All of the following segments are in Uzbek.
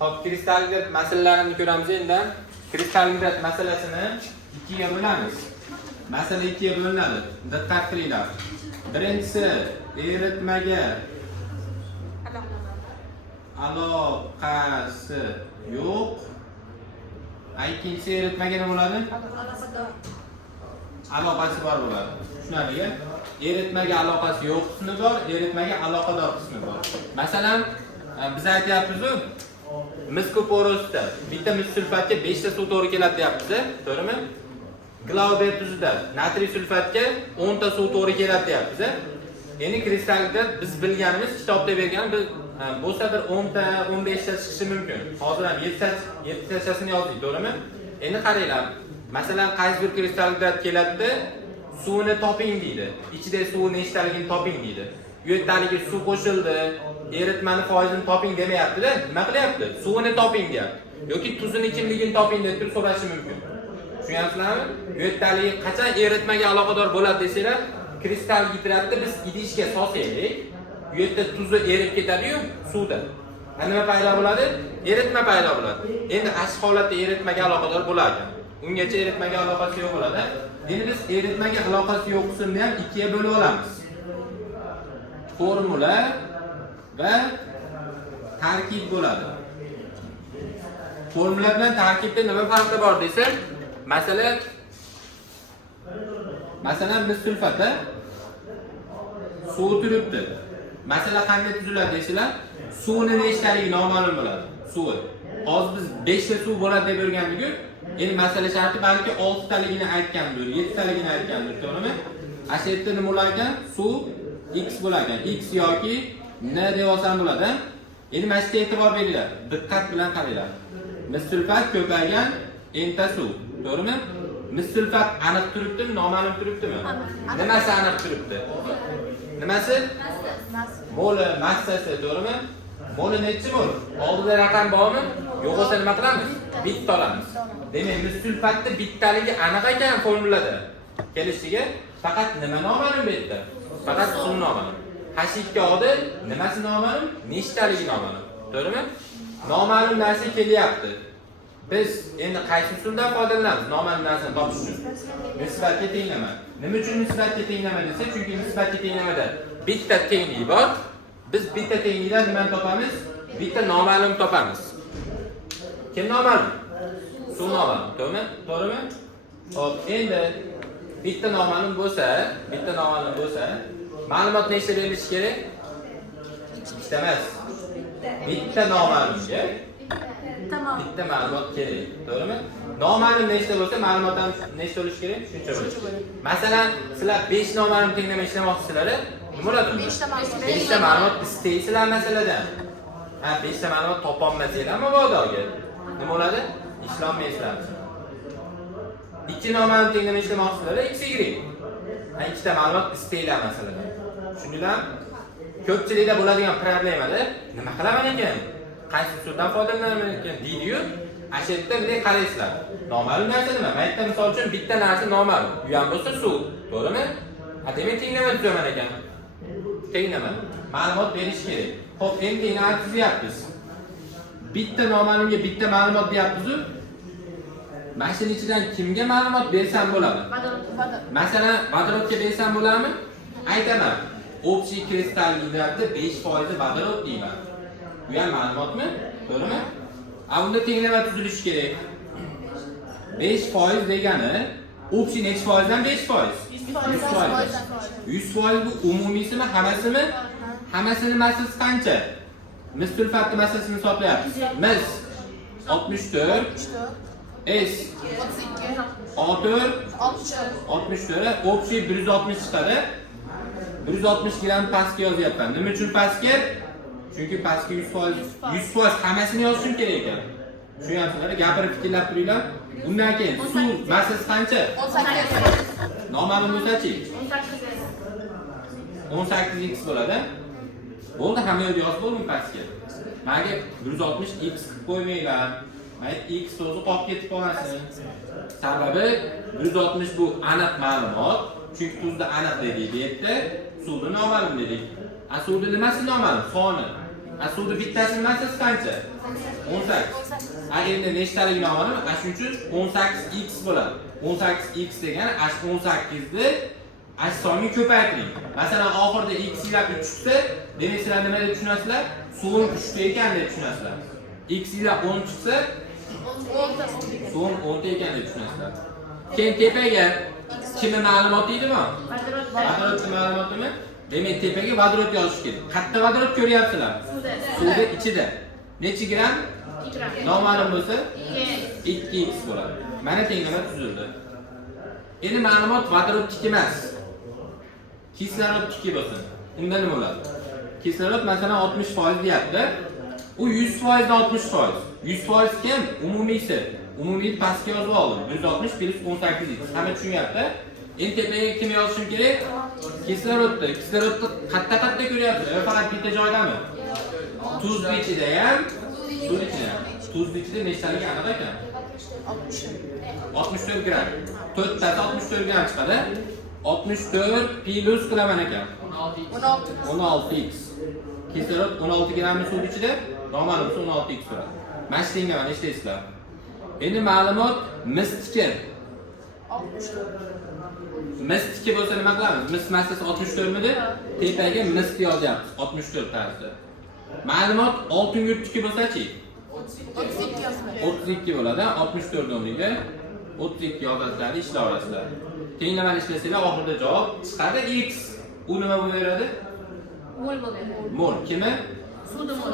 Hop, kristal hidrat masalalarini ko'ramiz endi. Kristal hidrat masalasini ikkiga bo'lamiz. Masala ikkiga bo'linadi. Diqqat qilinglar. Birinchisi eritmaga aloqasi yo'q. Ikkinchisi eritmaga nima bo'ladi? Aloqasi bor bo'ladi. Tushunarlimi? Eritmaga aloqasi yo'q qismi bor, eritmaga aloqador qismi bor. Masalan, biz aytyapmiz-ku, mis kuporosida bitta mis sulfatga 5 ta suv to'g'ri keladi deyapmiz, to'g'rimi? Glauber tuzida natriy sulfatga 10 ta suv to'g'ri keladi deyapmiz. Endi kristalda biz bilganimiz kitobda bergan biz bo'lsa bir 10 ta, 15 ta chiqishi mumkin. Hozir ham 7 tachasini yozdik, to'g'rimi? Endi qaranglar. Masalan, qaysi bir kristalda keladi, suvni toping deydi. Ichida suv nechtaligini toping deydi. Bu yerdagi suv qo'shildi, eritmani foizini toping demayapti-da. Nima qilyapti? Suvini toping deyapti. yoki tuzini kimligini toping deb turib so'rashi mumkin. Tushunyapsizlarmi? Bu yerdagi qachon eritmaga aloqador bo'ladi desanglar, kristal gidratni biz idishga solsak, bu yerda tuzi erib ketadi-yu, suvda. Nima paydo bo'ladi? Eritma paydo bo'ladi. Endi asl holatda eritmaga aloqador bo'ladi. Ungacha eritmaga aloqasi yo'q bo'ladi. Endi biz eritmaga aloqasi yo'q qismni ham ikkiga bo'lib olamiz. Formula va tarkib bo'ladi. Formula bilan tarkibda nima farqi bor desa, masalan biz sulfatda suv turibdi. Masala qanday tuziladi desizlar, suvni nechtaligi noma'lum bo'ladi. Suvi. Hozir biz 5 ta suv bo'ladi deb o'rgandik-ku. Endi masala sharti balki 6 taligini aytgandir, 7 taligini aytgandir, to'g'rimi? Ana shu yerda nima bo'lar ekan? Suv x bo'lar ekan. X yoki n deb olsam bo'ladi. Endi mana shu e'tibor beringlar. Diqqat bilan qaranglar. Mis sulfat ko'paygan enta suv, to'g'rimi? Mis sulfat aniq turibdimi, noma'lum turibdimi? Nimasi aniq turibdi? Nimasi? Moli, massasi, to'g'rimi? Moli nechi mol? Oldida raqam bormi? Yo'q bo'lsa nima qilamiz? Bitta olamiz. Demak, mis sulfatning bittaligi aniq ekan formulada. Kelishiga faqat nima noma'lum bu yerda? Faqat suv noma'lum. H2 oldi, nimasi noma'lum? Nechtaligi noma'lum. To'g'rimi? Noma'lum narsa kelyapti. Biz endi qaysi usuldan foydalanamiz noma'lum narsani topish uchun? Nisbatga tenglama. Nima uchun nisbatga tenglama desa, chunki nisbatga tenglamada bitta tenglik bor. Biz bitta tenglikdan nimani topamiz? Bitta noma'lum topamiz. Kim noma'lum? Suv noma'lum, to'g'rimi? Hop, endi bitta noma'lum bo'lsa, ma'lumot nechta berilishi kerak? Ikkita emas. Bitta noma'lumga bitta ma'lumot kerak, to'g'rimi? Noma'lum nechta bo'lsa, ma'lumot ham nechta bo'lishi kerak? Shuncha bo'lishi kerak. Masalan, sizlar 5 noma'lum tenglama ishlamoqchisizlar, nima bo'ladi? 5 ta ma'lumot istaysizlar masaladan. 5 ta ma'lumot topolmasanglar mabodoga. Nima bo'ladi? Ishlolmaysizlar. 2 noma'lum tenglama ishlamoqchisizlar, x y. 2 ta ma'lumot istaylar masaladan. Tushundinglarmi? Ko'pchilikda bo'ladigan problemada nima qilaman ekan? Qaysi usuldan foydalanaman ekan deydi-yu. Ashadda bunday qaraysizlar. Noma'lum narsa nima? Maytda misol uchun bitta narsa noma'lum. Bu ham bo'lsa suv, to'g'rimi? Demak tenglama tuzaman ekan. Tenglama. Ma'lumot berish kerak. Xo'p, endi tenglama tuzyapmiz. Bitta noma'lumga bitta ma'lumot deyapmiz-ku. Mana shuning ichidan kimga ma'lumot bersam bo'ladi? Masalan, vodorodga bersam bo'ladimi? Aytaman. Общий kristal hidratda 5% vodorod deyman. Bu ham ma'lumotmi? To'g'rimi? Unda tenglama tuzilishi kerak. 5% degani общий necha foizdan 5%? 100%. Bu umumiysimi, hammasimi? Hammasini massasi qancha? Mis sulfatning massasini hisoblayapmiz. Mis 64 S 64 общий 160 chiqadi. 160 gram pastga yozyapman. Nima uchun pastga? Chunki pastga 100% hammasini yozishim kerak ekan. Tushunyapsizlar? Gapirib fikrlab turinglar. Bundan keyin suv massasi qancha? 18. Noma'lum bo'lsa-chi? 18x bo'ladi. Bo'ldi, hamma yerga yozib bo'lmaydi pastga. Menga 160x qilib qo'ymanglar. Men x so'zi qolib ketib qolmasin. Sababi 160 bu aniq ma'lumot. Chunki tuzda aniq dedik bu yerda, suvda noma'lum dedik. Suvda nimasi noma'lum? Soni. Suvni bittasini massasi qancha? 18. Endi nechtaligini olmadim? Shuning uchun 18x bo'ladi. 18x degani 18 ni songa ko'paytiring. Masalan, oxirida x ila 3 chiqsa, demak sizlar nima deb tushunasizlar? Suvim 3 ta ekan deb tushunasizlar. X ila 10 chiqsa, suvim 10 ta ekan deb tushunasizlar. Keyin tepaga kimni ma'lumot deydimi? Vodorod ma'lumotimi? Demak, tepaga vodorod yozish kerak. Qayerda vodorod ko'ryapsizlar? Suvda ichida. Necha gram? 2 gram. Noma'lum bo'lsa 2x bo'ladi. Mana tenglama tuzildi. Endi ma'lumot vodorod tik emas. Kislorod tik bo'lsin. Unda nima bo'ladi? Kislorod masalan 60% deyapti. U 100% da 60%. 100% kim? Umumiysi. Umumiy pastga yozib oldim. 160 plus 18x. Hamma tushunyapti? Endi tepaga kim yozishim kerak? Kislorodni. Kislorodni qatta ko'ryapsiz. Faqat bitta joydami? Tuzning ichida ham, suv ichida. Tuzning ichida nechtaligi aniq ekan? 64 gram. 4 tasi 64 gram chiqadi. 64 plus qilaman ekan. 16x. Kislorod 16 gramni suv ichida, noma'lum 16x bo'ladi. Mana shu tenglama eshitaysizlar. Endi ma'lumot mistiki. 64. Mistiki bo'lsa nima qilamiz? Mis massasi 64 midi? Tepaga mist yozyapmiz 64 tarzda. Ma'lumot oltin yurtniki bo'lsa-chi? 32 bo'ladi. 64 o'rniga 32 yozasizlar, ishlayverasizlar. Tenglamani ishlasanglar oxirida javob chiqadi x. U nima bo'laveradi? Mol bo'ladi. Mol. Kimi? Suvda mol.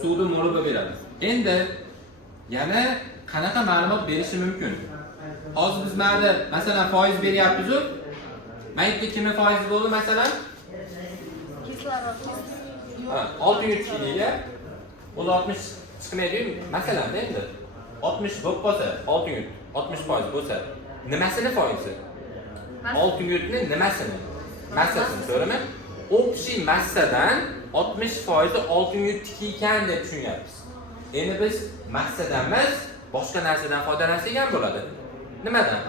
Suvda mol bo'lib beradi. Endi yana qanaqa ma'lumot berishi mumkin? Hozir biz mana masalan foiz beryapmiz-ku. Maytda kimning foizi bo'ldi masalan? Kislorod. Ha, 600 ga 60 chiqmaydi-ku. Masalan endi 60 bo'lib qolsa, 600 60% bo'lsa, nimasini foizi? 600 ni nimasini? Massasini, to'g'rimi? Общий massadan 60% 600 ekan deb tushunyapmiz. Endi biz massadan emas, boshqa narsadan foydalansak ham bo'ladi. Nimadan?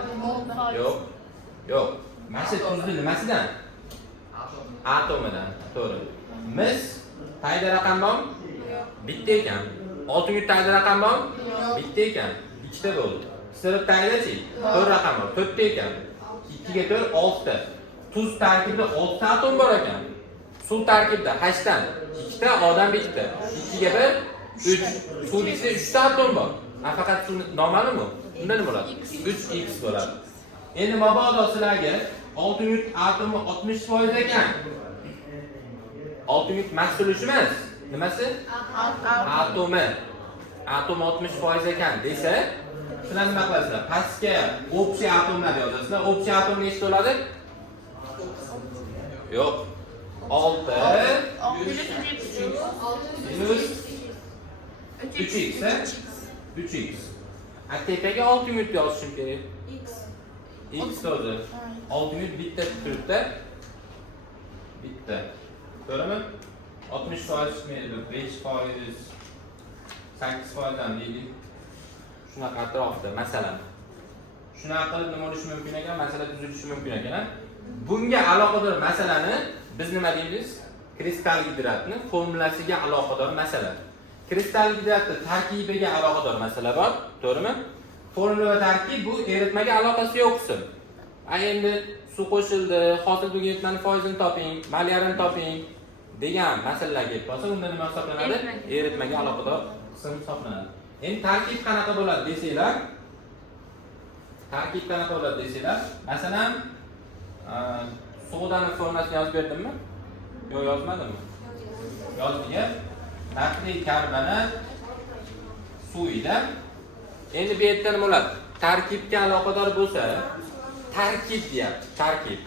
Yo'q. Massa tuzni nimasidan? Atomidan, to'g'ri. Mis tayda raqam bormi? Bitta ekan. 600 tayda raqam bormi? Bitta ekan. Ikkita bo'ldi. Kislorod taydachi? 4 raqam bor. 4 ta ekan. 2 ga 4 6 ta. Tuz tarkibida 6 ta atom bor ekan. Suv tarkibida 8 ta. 2 ta, odam bitta. 2 ga 1 3. Suv ichida 3 ta atom bor. Faqat suv noma'lummi? Unda nima bo'ladi? 3x bo'ladi. Endi mabodo sizlarga 600 atomi 60% ekan. 600 massa ulushi emas. Nimasi? Atomi. Atom 60% ekan desa, sizlar nima qilasizlar? Pastga общий atomlar yozasizlar. Общий atom nechta bo'ladi? Yo'q. 6 plus 3x. 3x. Tepaga 600 yozishim kerak. X o'zi. 600 bitta turibdi. Bitta. To'g'rimi? 60% chiqmaydi, 5%, 8% dan deylik. Shunaqa atrofda, masalan. Shunaqa qilib nima bo'lishi mumkin ekan? Masala tuzilishi mumkin ekan. Bunga aloqador masalani biz nima deymiz? Kristal gidratni formulasiga aloqador masala. Kristal gidratni tarkibiga aloqador masala bor, to'g'rimi? Formula va tarkib bu eritmaga aloqasi yo'q qism. Endi suv qo'shildi, hosil bo'lgan eritmaning foizini toping, malyarini toping degan masalalarga kelib qolsa, unda nima hisoblanadi? Eritmaga aloqador qism hisoblanadi. Endi tarkib qanaqa bo'ladi desanglar? Tarkib qanaqa bo'ladi desanglar? Masalan, sodaning formulasini yozib berdimmi? Yo'q, yozmadimmi? Yozdim. Natriy karbonat suvida. Endi bu yerda nima bo'ladi? Tarkibga aloqador bo'lsa, tarkib deyapti, tarkib.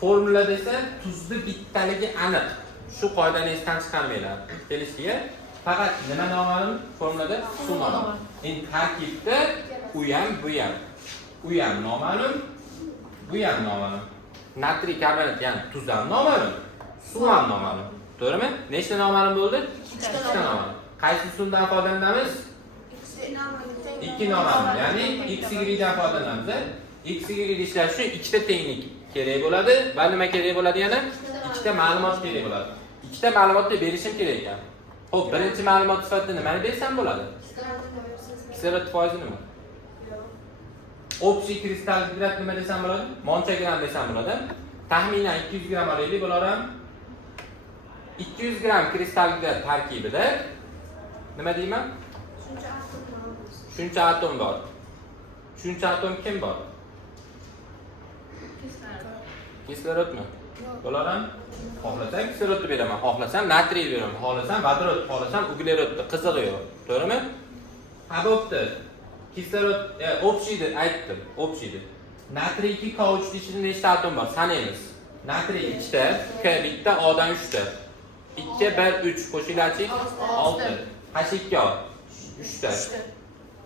Formula desa, tuzni bittaligi aniq. Shu qoidani esdan chiqarmanglar. Kelishiga faqat nima noma'lum? Formulada suv ma'lum. Endi tarkibda u ham, bu ham. U ham noma'lum, bu ham noma'lum. Natriy karbonat, ya'ni tuz ham noma'lum, suv ham noma'lum. To'g'rimi? Nechta noma'lum bo'ldi? 2 ta noma'lum. Qaysi usuldan foydalanamiz? 2 noma'lum, ya'ni x y dan foydalanamiz. X y ishlash uchun ikkita tenglik kerak bo'ladi va nima kerak bo'ladi yana? Ikkita ma'lumot kerak bo'ladi. ikkita ma'lumotni berishim kerak ekan. Xo'p, birinchi ma'lumot sifatida nimani bersam bo'ladi? Kislorod foizi nima? Общий kristal gidrat nima desam bo'ladi? Moncha gram desam bo'ladi. Taxminan 200 gram olaylik bularni. 200 gram kristal gidrat tarkibida nima deyman? Shuncha atom bor. Shuncha atom kim bor? Kislorodmi? Bularni xohlasam kislorodni beraman, xohlasam natriy beraman, xohlasam vodorod, xohlasam uglerodni, qizig'i yo'q. To'g'rimi? Ha bo'pti. Kislorod общийdi aytdim, общийdi. Natriy 2 kauch ichida nechta atom bor? Sanaymiz. Natriy 2 ta, K bitta, O dan 3 ta. 2 1 3 qo'shilachik 6. H2 3 ta.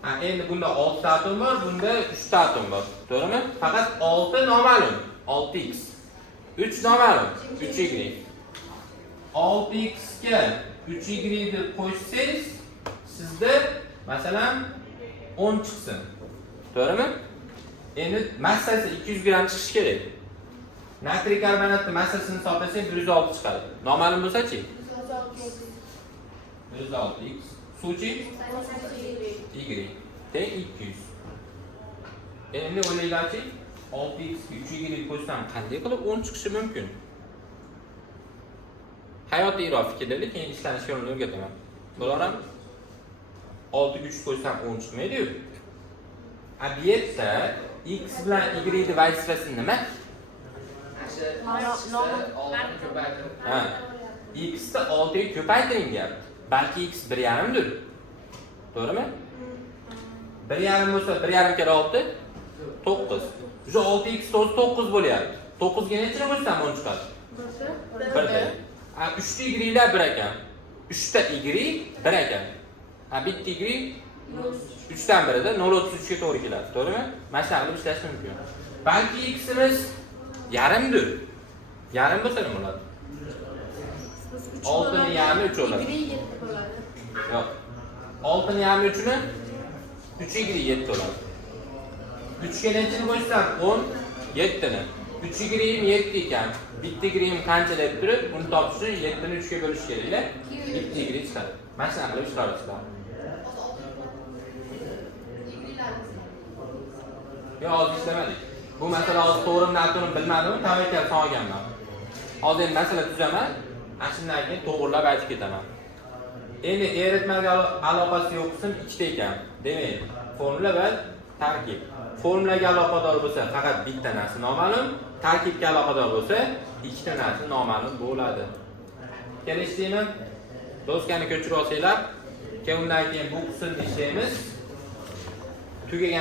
Ha, endi bunda 6 ta atom bor, bunda 3 ta atom bor. To'g'rimi? Faqat 6 noma'lum. 6x. 3 noma'lum. 3y. 6x ga 3y ni qo'shsangiz, sizda masalan 10 chiqsin. To'g'rimi? Endi massasi 200 gram chiqishi kerak. Natriy karbonatning massasini hisoblasang 106 chiqadi. Noma'lum bo'lsa-chi? 106x. Suvchi? Y teng 200. Endi o'ylaylarchi 6x ga 3y qo'shsam qanday qilib 10 chiqishi mumkin? Hayotiyroq fikrlaylik, keyin ishlanish yo'lini o'rgataman. Bular ham 6 ga 3 qo'shsam 10 chiqmaydi-yu. A bu yerda x bilan y ni vazifasi nima? Ha. X ni 6 ga ko'paytiring deyapti. Balki x 1,5 dir. To'g'rimi? 1,5 bo'lsa 1,5 kira 6 9. O'sha 6x 9 bo'lyapti. 9 ga nechini qo'shsam 10 chiqadi? 1. Ha, 3 ta y 1 ekan. 3 ta y 1 ekan. Ha, bitta y 3 dan birida 0.33 ga to'g'ri keladi. To'g'rimi? Mana shu qilib ishlash mumkin. Balki x'imiz yarimdir. Yarim bo'lsa nima bo'ladi? 6 ni yarmi 3 bo'ladi. Yo'q. 6 ni yarmi 3 ni 3y 7 bo'ladi. 3 ga nechini qo'shsam 10, 7 ni. 3y 7 ekan. Bitta y qancha deb turib, uni topish uchun 7 ni 3 ga bo'lish kerak-a? Bitta y chiqadi. Mana shu qilib ishlayapsizlar. Yo, hozir ishlamadik. Bu masala hozir to'g'rimi, noto'g'rimi bilmadim, tavakkal son olganman. Hozir endi masala tuzaman, ana shundan keyin to'g'rilab aytib ketaman. Endi eritmaga aloqasi yo'q qism ikkita ekan. Demak, formula va tarkib. Formulaga aloqador bo'lsa faqat bitta narsa noma'lum, tarkibga aloqador bo'lsa ikkita narsa noma'lum bo'ladi. Kelishdingmi? Doskani ko'chirib olsanglar, keyin undan keyin bu qismni ishlaymiz. Tugagan